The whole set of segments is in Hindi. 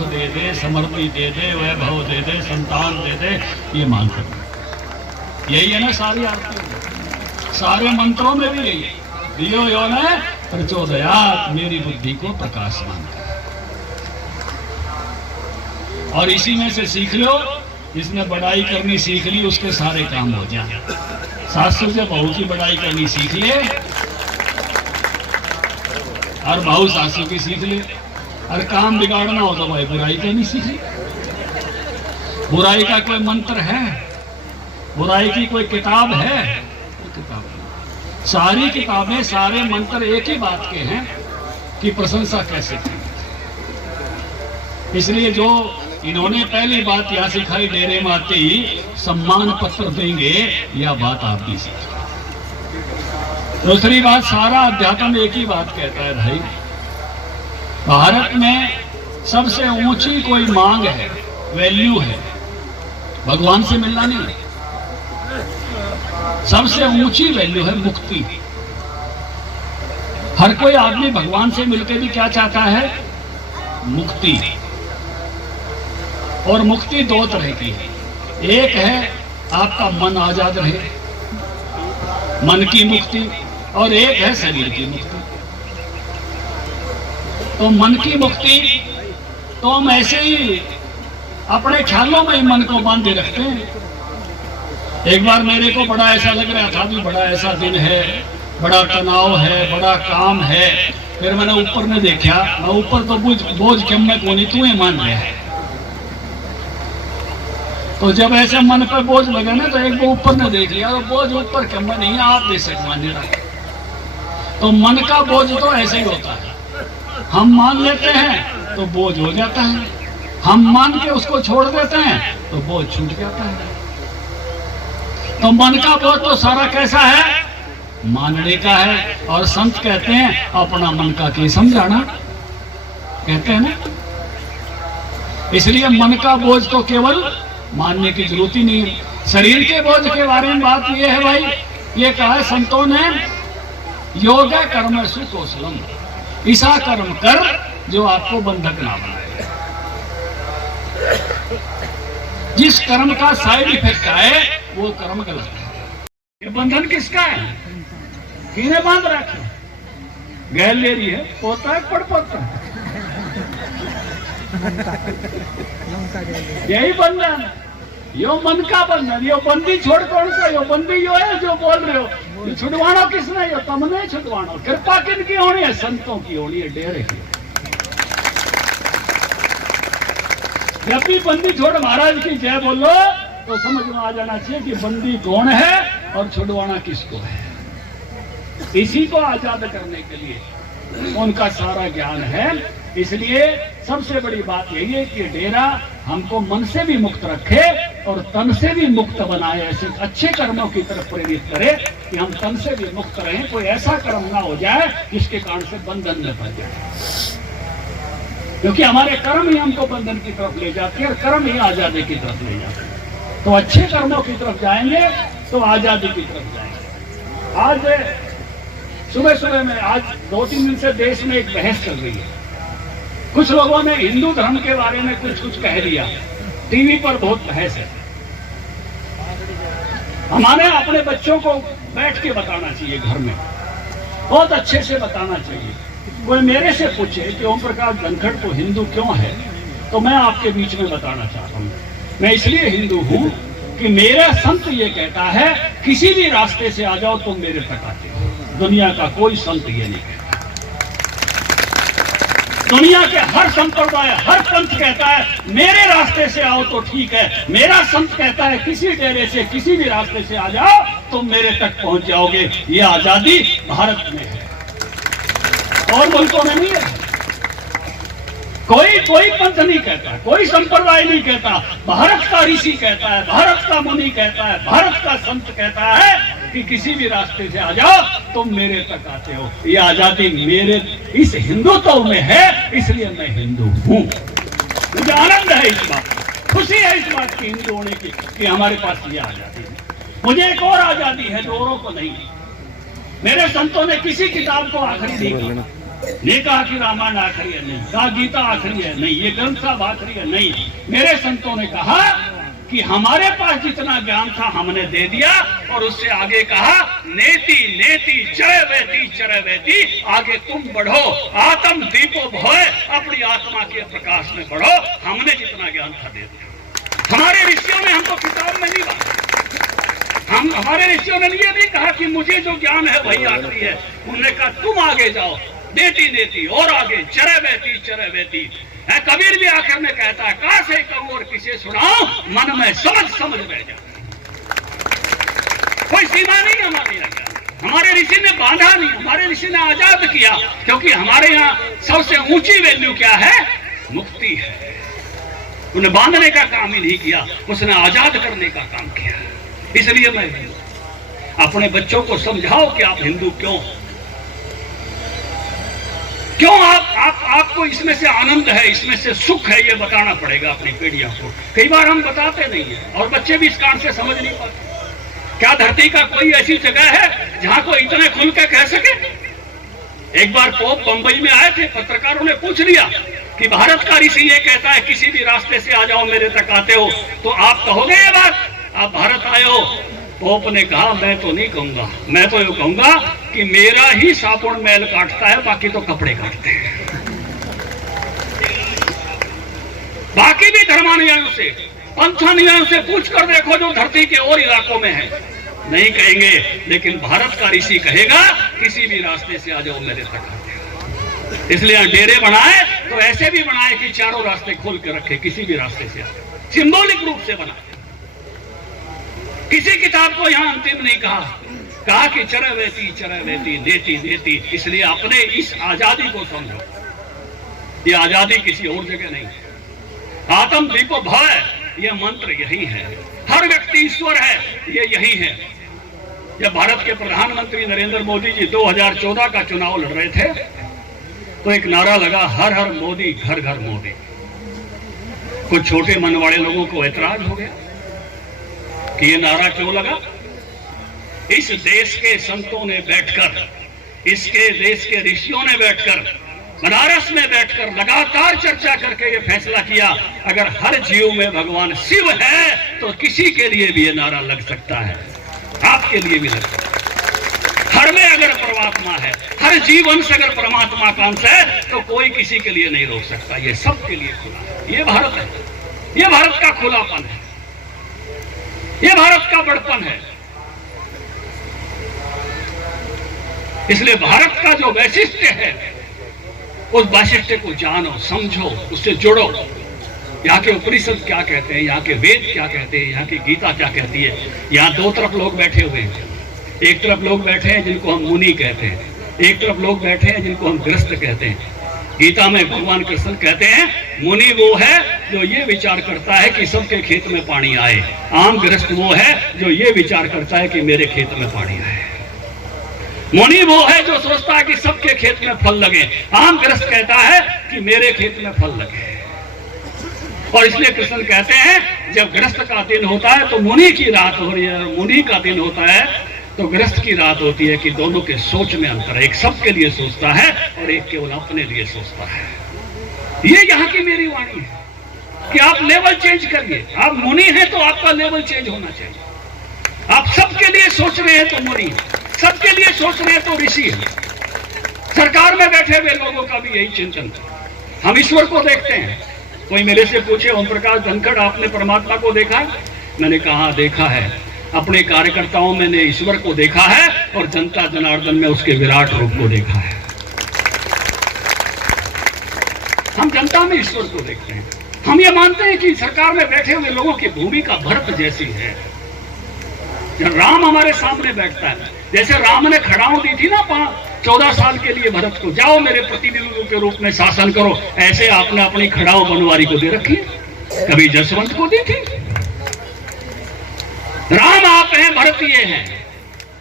सुख दे दे, समृद्धि दे दे, वैभव दे दे, संतान दे दे, ये मानते हैं। यही है ना सारी आरती, सारे मंत्रों में भी यही है, दियो यो ने प्रचोदयात्, मेरी बुद्धि को प्रकाशमान कर। और इसी में से सीख लो, जिसने बड़ाई करनी सीख ली उसके सारे काम हो जाए। सासू से बहू की बड़ाई करनी सीख ले और बहू सासू की सीख ले, और काम बिगाड़ना हो तो भाई बुराई करनी सीख ले। बुराई का कोई मंत्र है? बुराई की कोई किताब है? कोई किताब नहीं। सारी किताबें, सारे मंत्र एक ही बात के हैं कि प्रशंसा कैसे की। इसलिए जो इन्होंने पहली बात यह सिखाई, डेरे में आते ही सम्मान पत्र देंगे, यह बात आप भी सीखी। दूसरी बात, सारा अध्यात्म एक ही बात कहता है भाई, भारत में सबसे ऊंची कोई मांग है, वैल्यू है, भगवान से मिलना नहीं, सबसे ऊंची वैल्यू है मुक्ति। हर कोई आदमी भगवान से मिलकर भी क्या चाहता है? मुक्ति। और मुक्ति दो तरह की है, एक है आपका मन आजाद रहे, मन की मुक्ति, और एक है शरीर की मुक्ति। तो मन की मुक्ति तो हम ऐसे ही अपने ख्यालों में ही मन को बांधे रखते हैं। एक बार मेरे को बड़ा ऐसा लग रहा था कि बड़ा ऐसा दिन है, बड़ा तनाव है, बड़ा काम है। फिर मैंने ऊपर में देखा, मैं ऊपर तो बोझ क्यों मैं को नहीं, तू ही मान रहा है। तो जब ऐसे मन पर बोझ लगा ना, तो एक को ऊपर ने देख लिया, तो बोझ ऊपर क्यों नहीं, आप बेशक मान्य रहे। तो मन का बोझ तो ऐसे ही होता है, हम मान लेते हैं तो बोझ हो जाता है, हम मान के उसको छोड़ देते हैं तो बोझ छूट जाता है। तो मन का बोझ तो सारा कैसा है? मानने का है। और संत कहते हैं अपना मन का के समझाना, कहते हैं ना। इसलिए मन का बोझ तो केवल मानने की जरूरत ही नहीं है। शरीर के बोझ के बारे में बात यह है भाई, ये कहा है संतों ने, योग कर्म सुकौशलम, ऐसा कर्म कर जो आपको बंधक ना बनाए। जिस कर्म का साइड इफेक्ट आए वो कर्म गलत है। ये बंधन किसका है? किने बांध रखे? गैल ले रही है, पोता है, पड़ पोता है, यही बंधन, यो मन का बंधन। यो बंदी छोड़ कौन सा? यो बंदी यो है जो बोल रहे हो। छुड़वाना किसने? यो तुमने छुड़वाना। कृपा किनकी होनी है? संतों की होनी है, डेरे की। जब भी बंदी छोड़ महाराज की जय बोलो तो समझ में आ जाना चाहिए कि बंदी कौन है और छुड़वाना किसको है। इसी को आजाद करने के लिए उनका सारा ज्ञान है। इसलिए सबसे बड़ी बात यही है कि डेरा हमको मन से भी मुक्त रखे और तन से भी मुक्त बनाए, ऐसे अच्छे कर्मों की तरफ प्रेरित करे कि हम तन से भी मुक्त रहें। कोई ऐसा कर्म ना हो जाए जिसके कारण से बंधन में फंस जाए, क्योंकि हमारे कर्म ही हमको बंधन की तरफ ले जाते हैं और कर्म ही आजादी की तरफ ले जाते हैं। तो अच्छे कर्मों की तरफ जाएंगे तो आजादी की तरफ जाएंगे। आज सुबह सुबह में, आज 2-3 दिन से देश में एक बहस चल रही है। कुछ लोगों ने हिंदू धर्म के बारे में कुछ कह दिया, टीवी पर बहुत बहस है। हमारे अपने बच्चों को बैठ के बताना चाहिए, घर में बहुत अच्छे से बताना चाहिए। कोई मेरे से पूछे कि ओम प्रकाश धनखड़ को हिंदू क्यों है, तो मैं आपके बीच में बताना चाहता हूँ, मैं इसलिए हिंदू हूँ कि मेरा संत ये कहता है किसी भी रास्ते से आ जाओ तुम मेरे तक आते हो। दुनिया का कोई संत ये नहीं कहता। दुनिया के हर संप्रदाय, हर पंथ कहता है मेरे रास्ते से आओ तो ठीक है। मेरा संत कहता है किसी डेरे से, किसी भी रास्ते से आ जाओ तुम मेरे तक पहुंच जाओगे। ये आजादी भारत में है और मुल्कों में नहीं है। कोई पंथ नहीं कहता, कोई संप्रदाय नहीं कहता। भारत का ऋषि कहता है, भारत का मुनि कहता है, भारत का संत कहता है कि किसी भी रास्ते से आ जाओ तुम मेरे तक आते हो। ये आजादी मेरे इस हिंदुत्व में है, इसलिए मैं हिंदू हूँ। मुझे आनंद है इस बात, खुशी है इस बात की हिंदू होने की कि हमारे पास ये आजादी है। मुझे एक और आजादी है जो औरों को नहीं। मेरे संतों ने किसी किताब को आखिरी नहीं कहा, ने कहा कि रामायण आखिरी है, नहीं कहा गीता आखिरी है, नहीं ये ग्रंथ साहब आखिरी है, नहीं। मेरे संतों ने कहा कि हमारे पास जितना ज्ञान था हमने दे दिया, और उससे आगे कहा नेति नेति चरैवेति चरैवेति, आगे तुम बढ़ो, आत्म दीपो भय, अपनी आत्मा के प्रकाश में बढ़ो। हमने जितना ज्ञान था दे दिया। हमारे ऋषियों ने हमको किताब में नहीं बांधा, हमारे ऋषियों ने ये नहीं कहा कि मुझे जो ज्ञान है वही आखिरी है। उन्होंने कहा तुम आगे जाओ, नेति नेति और आगे, चरैवेति चरैवेति। कबीर भी आखिर में कहता है कासे कहूं और किसे सुनाऊं, मन में समझ समझ रह जा। कोई सीमा नहीं हमारे यहाँ, हमारे ऋषि ने बांधा नहीं, हमारे ऋषि ने आजाद किया, क्योंकि हमारे यहाँ सबसे ऊंची वैल्यू क्या है, मुक्ति है। उन्हें बांधने का काम ही नहीं किया, उसने आजाद करने का काम किया। इसलिए मैं अपने बच्चों को समझाओ कि आप हिंदू क्यों आपको इसमें से आनंद है, इसमें से सुख है, ये बताना पड़ेगा अपनी पीढ़ियों को। कई बार हम बताते नहीं है और बच्चे भी इस कारण से समझ नहीं पाते। क्या धरती का कोई ऐसी जगह है जहां कोई इतने खुल के कह सके? एक बार पोप बंबई में आए थे, पत्रकारों ने पूछ लिया कि भारत का ऋषि ये कहता है किसी भी रास्ते से आ जाओ, मेरे तक आते हो तो आप कहोगे ये बात, आप भारत आए हो? पोप ने कहा मैं तो नहीं कहूंगा, मैं तो ये कहूंगा कि मेरा ही साबुन मैल काटता है, बाकी तो कपड़े काटते हैं। बाकी भी धर्मानुयायियों से, पंथानुयायियों से पूछ कर देखो जो धरती के और इलाकों में है, नहीं कहेंगे। लेकिन भारत का ऋषि कहेगा किसी भी रास्ते से आ जाओ, मेरे तक आते हो। इसलिए डेरे बनाए तो ऐसे भी बनाए कि चारों रास्ते खोल के रखे, किसी भी रास्ते से आ जाओ, सिंबॉलिक रूप से बनाए। किसी किताब को यहां अंतिम नहीं कहा कि चरैवेति चरैवेति देती देती। इसलिए अपने इस आजादी को समझो, ये आजादी किसी और जगह नहीं है। आत्म दीपो भय, ये मंत्र यही है। हर व्यक्ति ईश्वर है, ये यही है। जब भारत के प्रधानमंत्री नरेंद्र मोदी जी 2014 का चुनाव लड़ रहे थे तो एक नारा लगा, हर हर मोदी घर घर मोदी। कुछ छोटे मन वाले लोगों को ऐतराज हो गया कि ये नारा क्यों लगा। इस देश के संतों ने बैठकर, इसके देश के ऋषियों ने बैठकर, बनारस में बैठकर लगातार चर्चा करके ये फैसला किया, अगर हर जीव में भगवान शिव है तो किसी के लिए भी ये नारा लग सकता है, आपके लिए भी लग सकता है। हर में अगर परमात्मा है, हर जीवन से अगर परमात्मा का अंश है तो कोई किसी के लिए नहीं रोक सकता। ये सबके लिए खुला है। ये भारत है, ये भारत का खुलापन है, ये भारत का बड़पन है। इसलिए भारत का जो वैशिष्ट्य है उस वैशिष्ट्य को जानो, समझो, उससे जुड़ो। यहाँ के उपनिषद क्या कहते हैं, यहाँ के वेद क्या कहते हैं, यहाँ की गीता क्या कहती है। यहाँ दो तरफ लोग बैठे हुए हैं। एक तरफ लोग बैठे हैं जिनको हम मुनि कहते हैं, एक तरफ लोग बैठे हैं जिनको हम गृहस्थ कहते हैं। गीता में भगवान कृष्ण कहते हैं मुनि वो है जो ये विचार करता है कि सबके खेत में पानी आए, आम गृहस्थ वो है जो ये विचार करता है कि मेरे खेत में पानी आए। मुनि वो है जो सोचता है कि सबके खेत में फल लगे, आम गृहस्थ कहता है कि मेरे खेत में फल लगे। और इसलिए कृष्ण कहते हैं जब गृहस्थ का दिन होता है तो मुनि की रात हो रही है, मुनि का दिन होता है तो गृहस्थ की रात होती है, कि दोनों के सोच में अंतर है। एक सबके लिए सोचता है और एक केवल अपने लिए सोचता है। ये यहाँ की मेरी वाणी है कि आप लेवल चेंज करिए। आप मुनि हैं तो आपका लेवल चेंज होना चाहिए। आप सबके लिए सोच रहे हैं तो मुनि, सबके लिए सोच रहे हैं तो ऋषि है। सरकार में बैठे हुए लोगों का भी यही चिंतन है। हम ईश्वर को देखते हैं। कोई मेरे से पूछे ओम प्रकाश धनखड़ आपने परमात्मा को देखा? मैंने कहा देखा है। अपने कार्यकर्ताओं में ने ईश्वर को देखा है और जनता जनार्दन में उसके विराट रूप को देखा है। हम जनता में ईश्वर को देखते हैं। हम ये मानते हैं कि सरकार में बैठे हुए लोगों की भूमिका भरत जैसी है। जब राम हमारे सामने बैठता है, जैसे राम ने खड़ाऊ दी थी ना 14 साल के लिए भरत को, जाओ मेरे प्रतिनिधि के रूप में शासन करो, ऐसे आपने अपनी खड़ाऊ बनवारी को दे रखी है। कभी जसवंत को दी थी। राम आप हैं, भरत ये हैं।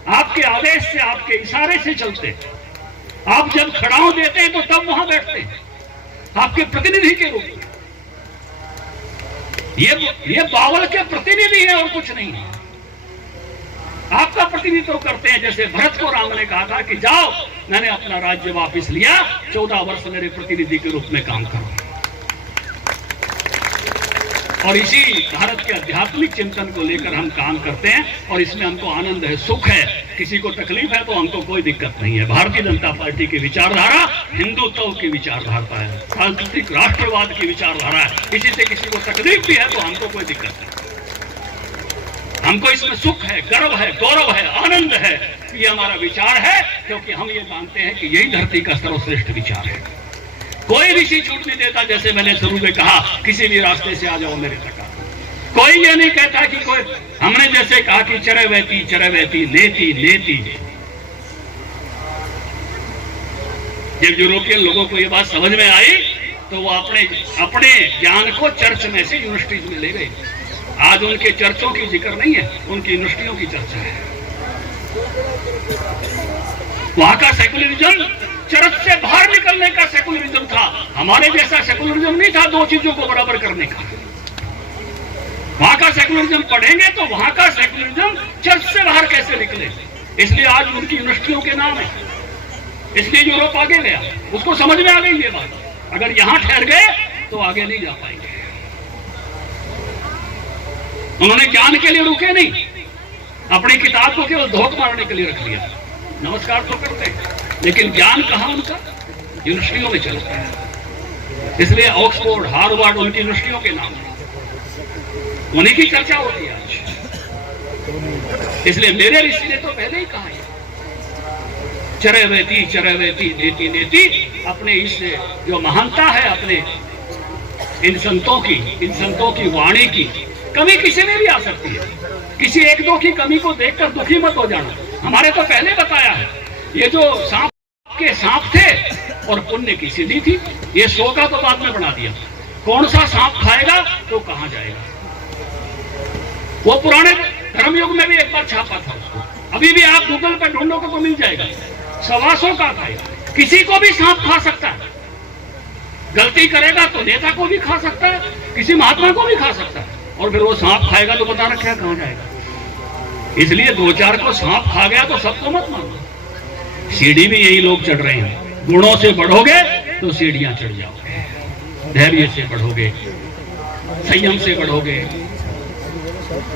आपके आदेश से, आपके इशारे से चलते। आप जब खड़ाऊ देते हैं तो तब वहां बैठते हैं आपके प्रतिनिधि के रूप में। ये बावल के प्रतिनिधि है और कुछ नहीं है। आपका प्रतिनिधित्व करते हैं। जैसे भरत को राम ने कहा था कि जाओ मैंने अपना राज्य वापस लिया, 14 वर्ष मेरे प्रतिनिधि के रूप में काम करो। और इसी भारत के आध्यात्मिक चिंतन को लेकर हम काम करते हैं और इसमें हमको आनंद है, सुख है। किसी को तकलीफ है तो हमको कोई दिक्कत नहीं है। भारतीय जनता पार्टी की विचारधारा हिंदुत्व की विचारधारा है, सांस्कृतिक राष्ट्रवाद की विचारधारा है। इसी से किसी को तकलीफ भी है तो हमको कोई दिक्कत नहीं। हमको इसमें सुख है, गर्व है, गौरव है, आनंद है। ये हमारा विचार है, क्योंकि हम ये मानते हैं कि यही धरती का सर्वश्रेष्ठ विचार है। कोई ऋषि छूट नहीं देता, जैसे मैंने शुरू में कहा, किसी भी रास्ते से आ जाओ मेरे तक। कोई ये नहीं कहता कि कोई, हमने जैसे कहा कि चरवैती नेति नेति। जब यूरोपियन लोगों को ये बात समझ में आई तो वो अपने ज्ञान को चर्च में से यूनिवर्सिटीज में ले गए। आज उनके चर्चों की जिक्र नहीं है, उनकी यूनिवर्सिटियों की चर्चा है। वहां का सेकुलरिज्म चर्च से बाहर निकलने का सेकुलरिज्म था। हमारे जैसा सेकुलरिज्म नहीं था दो चीजों को बराबर करने का। वहां का सेकुलरिज्म पढ़ेंगे तो वहां का सेकुलरिज्म चर्च से बाहर कैसे निकले, इसलिए आज उनकी यूनिवर्सिटियों के नाम है। इसलिए यूरोप आगे गया, उसको समझ में आ गई ये बात। अगर यहां ठहर गए तो आगे नहीं जा पाएंगे। उन्होंने ज्ञान के लिए रुके नहीं, अपनी किताब को केवल धोख मारने के लिए रख लिया। नमस्कार तो करते हैं, लेकिन ज्ञान कहाँ उनका? यूनिवर्सिटियों में चलता है। इसलिए ऑक्सफोर्ड, हार्वर्ड उनकी यूनिवर्सिटियों के नाम है, उन्हीं की चर्चा होती है आज। इसलिए मेरे ऋषि ने तो पहले ही कहा है, चरवैती नेति नेति। अपने इस जो महानता है, अपने इन संतों की वाणी की कमी किसी में भी आ सकती है। किसी एक दो की कमी को देखकर दुखी मत हो जाना। हमारे तो पहले बताया है, ये जो सांप के सांप थे और पुण्य की सीढ़ी थी, ये 100 का तो बाद में बना दिया। कौन सा सांप खाएगा तो कहां जाएगा? वो पुराने धर्मयुग में भी एक बार छापा था उसको, अभी भी आप गूगल पर ढूंढोगे तो मिल जाएगा। 125 का खाएगा, किसी को भी सांप खा सकता है। गलती करेगा तो नेता को भी खा सकता है, किसी महात्मा को भी खा सकता है। और फिर वो सांप खाएगा तो बता रखा है कहां जाएगा। इसलिए 2-4 को सांप खा गया तो सबको मत मानो। सीढ़ी भी यही लोग चढ़ रहे हैं। गुणों से बढ़ोगे तो सीढ़ियां चढ़ जाओगे, धैर्य से बढ़ोगे, संयम से बढ़ोगे,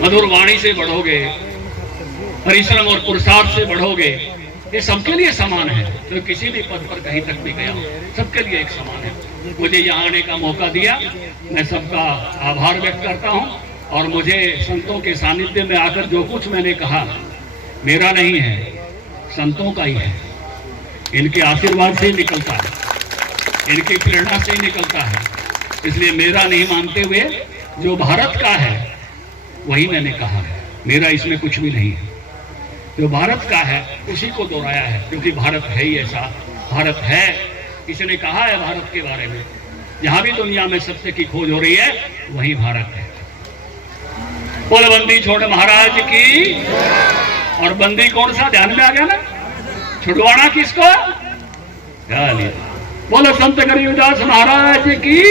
मधुर वाणी से बढ़ोगे, परिश्रम और पुरुषार्थ से बढ़ोगे। ये सबके लिए समान है। तो किसी भी पद पर कहीं तक भी गया, सबके लिए एक समान है। मुझे यहाँ आने का मौका दिया, मैं सबका आभार व्यक्त करता हूँ। और मुझे संतों के सानिध्य में आकर जो कुछ मैंने कहा, मेरा नहीं है, संतों का ही है। इनके आशीर्वाद से ही निकलता है, इनकी प्रेरणा से ही निकलता है। इसलिए मेरा नहीं मानते हुए जो भारत का है वही मैंने कहा है। मेरा इसमें कुछ भी नहीं है। जो भारत का है उसी को दोहराया है, क्योंकि भारत है ही ऐसा। भारत है, किसी ने कहा है भारत के बारे में, जहां भी दुनिया में सत्य की खोज हो रही है वही भारत है। बोल बंदी छोड़ महाराज की। और बंदी कौन सा ध्यान में आ गया ना? छुड़वाना किसको? बोलो संत गरीबदास महाराज की।